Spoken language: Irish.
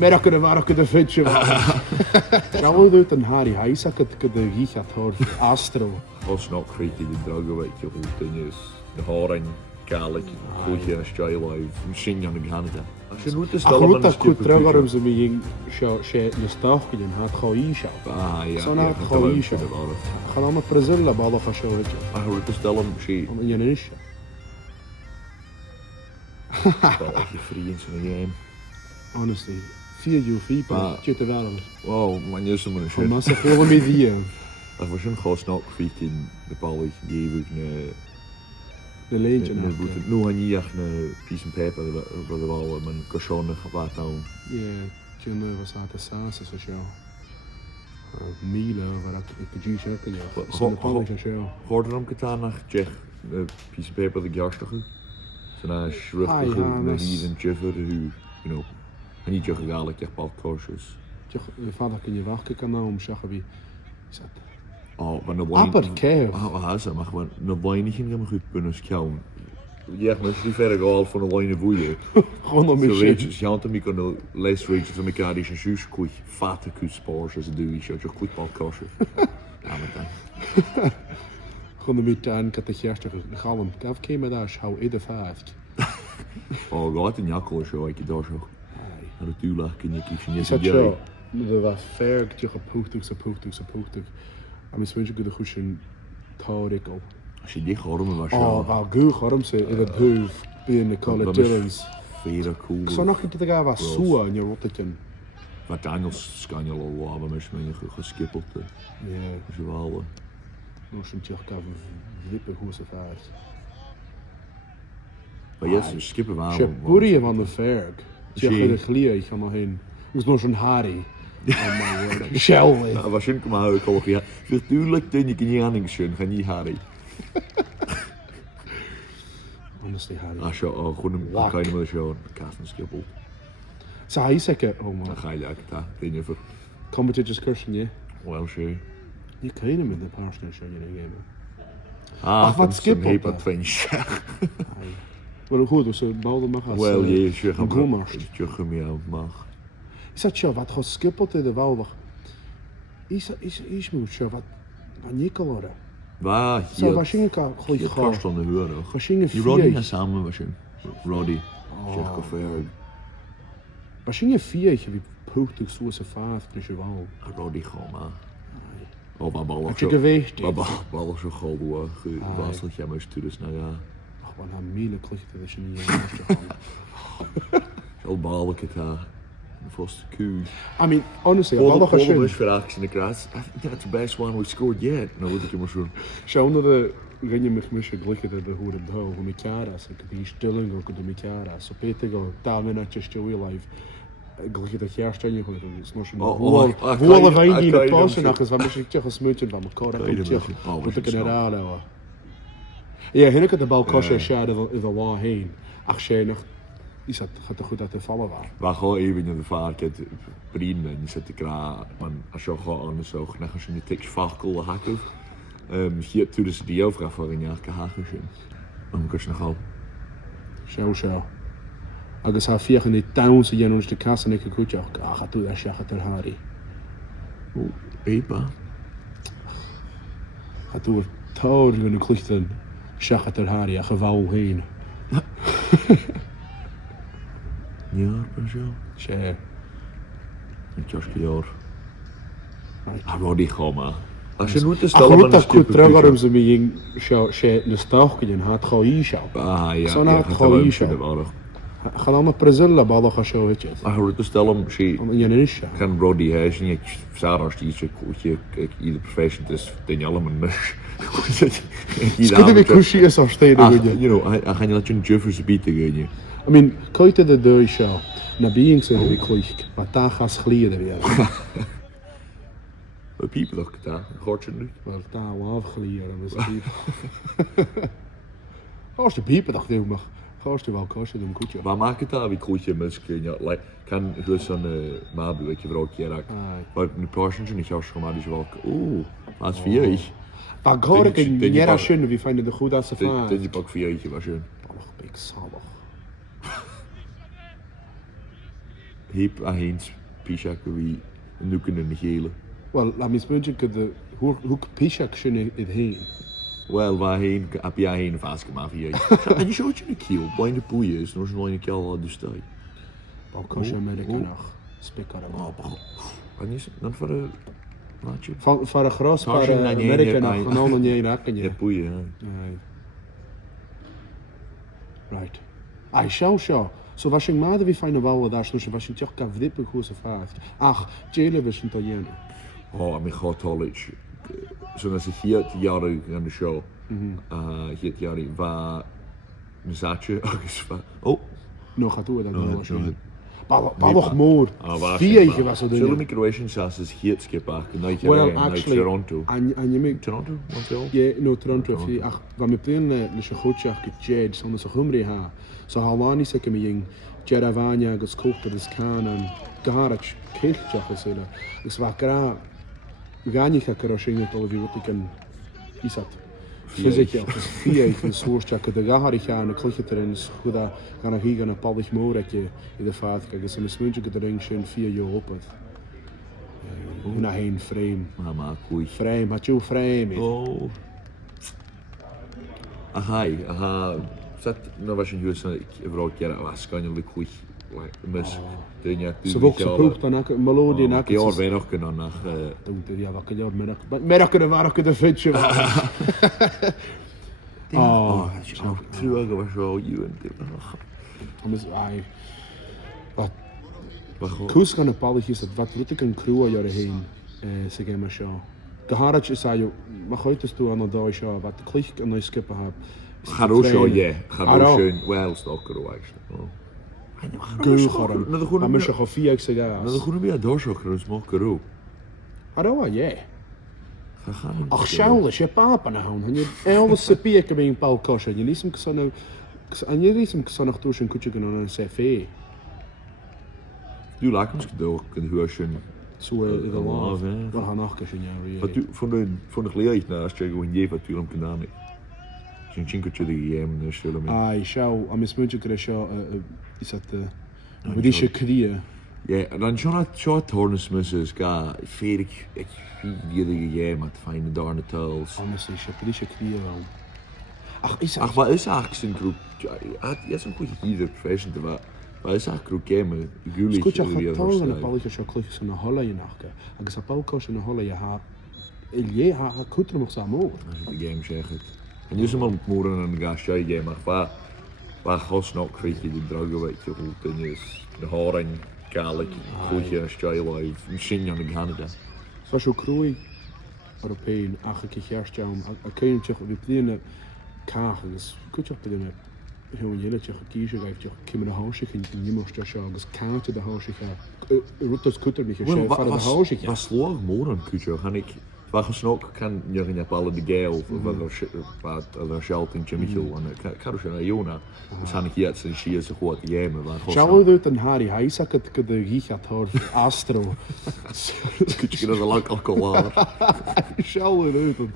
Merk yn y farw gyda ffitio. Siawyd wyt yn Harry Haisa gyda gich at o'r astro. Os not created in Dragoway, you're holding is the Horan Gaelic Cup Live from Shinyan in Canada. Ach rwyd a cwt dragar ym mi yng yn ystach gyda'n had choi siaw. Ja. Zo'n had choi siaw. Gaan allemaal Brazil la bal of zo het. Ach rwyd a stelm si. Om in je isje. Wel, je vriend in the game. Honestly, 4 UV pa. Tje te wel. Wow, man, je zo maar een shit. Van massa gewoon met die. Dat was een groot nog in de bal ik geef de leentje na. Nu han je echt een piece of paper voor de bal, maar koshonne wat dan. Ja, tje was had de saus zo zo. Mile waar ik de shirt in ja. Zo de zo. Hoorde hem gedaan naar Czech piece of paper de jarstige. Zo'n schrift de hier in Jeffer who, you know. En niet je Gaelic echt ball-coise. Je vader kan je wachten kan nou om zeggen wie zat. Oh, maar nou Apper keer. Ah, zo maar gewoon nou weinig in hem goed kunnen schauen. Ja, maar die verder goal van de line boeien. Gewoon om me shit. Ja, dan me kan les rages van elkaar die juist goed fatte kus spores as doe je zo goed ball-coise. Ja, maar dan. Gewoon met dan kan het eerste gaan. Gaf keer met daar hou eadar vast. Oh, gaat in jakkel zo ik daar zo. Natuurlijk kun je kiezen. Je zat zo. Er was ver je gepoogd. En misschien je goed een taurikel. Als je die garmen was. Oh, wel goed garm ze in het hoofd in de colleges. Veel cool. Zo nog niet te gaan was zo in je rottetje. Wat Engels kan je al wel, maar misschien je geskippeld. Ja. Zo wel. Nog een tjach gaf wippen hoe ze vaart. Maar yes, skippen wel. Je boerie van de verg. Je gaat glie, ik ga nog heen. Ik nog zo'n Harry. Oh my word. Shell. Nou, was je maar ook al ja. Natuurlijk dan je kan je aaningen ga niet Harry. Honestly Harry. Ah, zo gewoon een kleine met zo kasten skippel. Zo hij zeggen, oh man. Dan ga je eigenlijk daar, weet je voor. Competitive cursion, ja. Wel zo. Je kan hem in de parsnel show in game. Ah, wat skippel. Heet wat twinge. Wel goed, dus bouwde mag als. Wel, je gaan maar. Je gaan meer mag. Is dat zo wat geskippeld in de wouwer? Is moet zo wat nikkeleren. Waar? Zo waarschijnlijk kan je kast aan de huur nog. Waarschijnlijk die Roddy en samen waarschijnlijk. Roddy. Zeg koffie. Waarschijnlijk 4 wie poegt dus zo se vaart dus je wou. Roddy gewoon maar. Oh, maar ballen. Je geweest. Ballen zo gewoon. Was dat jij maar sturen naar ja. Ach, wat een mile klikt dat je niet in de Zo ballen het daar. First coup. I mean, honestly, all the Polish for action in the grass. I think that's the best one we've scored yet. No, look at you, Mushroom. Show dat de rinje met misje glikken dat de hoe het hou, hoe mekaras, ik die stilling ook de mekaras. So Peter go, daar minutjes still live. Glikken dat jaar staan je gewoon, is nog een volle wijn die in de pauze nog is, wat misschien tegen smutje van elkaar komt tegen. Wat de generale. Ja, hier ik de bal kosje chiad in de wall heen. Ach, jij nog. Is dat gaat er goed uit te vallen waar? We gaan even in de vaart het vrienden en zet ik raar, maar als je gewoon anders zo net als je een tikje vakkel hakken. Hier tussen die overal voor een jaar hakken zijn. Dan kun je nog al. Zo. Agus haar 4 in die tuin ze jij ons de kast en ik goed ja. Gaat toe als je gaat er Harry. Oh, Epa. Gaat toe touw in de klichten. Gaat er Harry geval heen. Ja, maar zo. Tja. Een tjasje jaar. Ah, Roddy Ghàidhlig. Als je nu te stellen maar dat goed terug ze me in de stach in had Ghàidhlig. Ah ja. Zo naar Ghàidhlig. Gaan allemaal Brazil la bal gaan zo het. Ah, hoe te stellen she. Om in Innes. Kan Roddy hij niet Sarah die je koetje ieder profession is den allemaal mis. Skulle vi kushi is als steden you know, I gaan je laten je Jeffers beaten gaan. I mean, kijk de deur show. Na being zo die klikt, wat daar gaat glijden weer. Wat piepen dat daar? Gortje nu. Wat daar wel glijden misschien. Als je piepen dacht ik maar. Gast je wel kost doen goed ja. Waar maak het daar wie koetje misschien ja, like kan dus een mabu weet je wel ook hier. Maar nu portions niet zo maar die wel. Wat 4 is. Maar hoor ik in jaren schön wie vinden de goed als ze vaart. Dit is pak 4 was schön. Ik zal nog. Heap a hens pishak wie nuken in de gele. Wel, la mis muntje gyda hwg pisiac sy'n idd hyn. Wel, waar heen, heb jij heen vast gemaakt hier. En je zou je een kiel, bij de boeien is, nog zo'n kiel aan de stij. Ball-coise Americanach, spik ar yma. En is dan voor de maatje? Far y chros par Americanach, yn ôl yn ie'n ac yn Ja, ie. boeien. Right. Ai, sio. So was sy'n maad fi ffain o fawr ddars, nws was sy'n tiach gaf ddip yn chws y ffaith. Ach, Gaelic fes yn dod iawn. Oh, en mijn gaat zo'n als ik hier jaren aan de show, hier jaren waar een zaadje agus van. Oh, No, gaat u dat no, wel sy'n. no. Babach môr. Fiege was o Zullen dyn. we Croatian saus is hier skipper, night Well, night actually, Toronto. an ymi... Toronto, Montreal. Ie, no, Toronto. Ach, fa mi blin na sy'n chwtioach gyda Jed, son ys o Chymru ha. So halwani sy'n gymig yng Jeravania agos cwltad ys can an gaharach ceiltioach ys yna. Ys fa gra... Ghanich ac ar o sy'n gydol fi wedi gan isat. Fysicio, fiaich yn sŵrstiach gyda gaharach an y clychyd yr un chwda gan o hi gan y ballich môr ac i dy ffaith agos yn ysmwyndio gyda'r un sy'n fia i o opad. Hwna hein ffreim. Mama, koei. Ffreim, ha tiw ffreim. Oh. Aha. Zet, nou was je nu eens een vrouw keer was, kan je koei. Mis, dingen. So bwch sy'n pwch dan ac melodi yn ac. Geor fe nog yn o'nach. Dwi'n dwi af ac yn o'r merach yn y farach gyda ffitio. Trwy ag o fasio yw yn Ai. Cws gan y balich is dat wat lytig yn crwa i'r hyn sy'n gema sio. Gaharach is aio, mae choet ys dwi anna doi sio, wat clich yn o'i skip a hab. Charo sio, ie. Charo sio, wel, stoc yr o actually. Gwych o'r am. A mynd sio fiag sy'n gas. Na de goede bij doorzoeken, dat is moeilijk ook. Aro a, ie. Ach, siawl, is je pap yn y hawn. Han i'n elfys y biag am ein ball-coise. Yn isym gyson o'ch dwys yn cwtio gyda'n FA. Du lag ons gedoog, kan huurschen. So iddo laf. Wel han ach gysyn iawn, ie. Wat du van de geleid na, als je gewoon je wat tu am gedaan. Zijn chinkertje de game, dus zullen we. Ai, siaw, a mis mwyndio gyda sio, is at wedi eisiau cria. Ja, en dan zo'n tornes misses, ga, verig, ik vierde game met fijne darne tuils. Honestly, wedi eisiau cria wel. Ach, is Ach, wat is eigenlijk zijn groep? Ja, is een goede hier profession, maar wat is eigenlijk groep game? Gulik. Sgwtio chotol yn y balich o sio clich sy'n y hola i'n achga. Agus a ball-coise yn y hola i ha... Ilie ha cwtr mwch sa môr. Als je de game zegt. En je is hem al moeren en ga je game, maar waar gos nog krijg je de drogen weet je goed en je is de haring, Gaelic, goedje, stijl live, misschien aan de Canada. So sio crwy European ach ac eich erst iawn. A cyn tiwch, fi blin y cach agus cwtioch bydd yna hwn yna tiwch o gysio gaif tiwch cym yn y hawsich yn ymwystio sio agus cant y hawsich a rwtos cwtr mich eisiau ffardd y hawsich. Was sloag moeren kutje, gaan ik. Waar gesnokt kan je in Japan de Gaels of er schalt in Chemichel en kan je naar Jona. Dus han ik hier zijn schier zo goed die maar. Siawl uit yn Harry Heisac gyda gichat o'r astro. Kutje dat een lang alcohol. Siawl uit yn.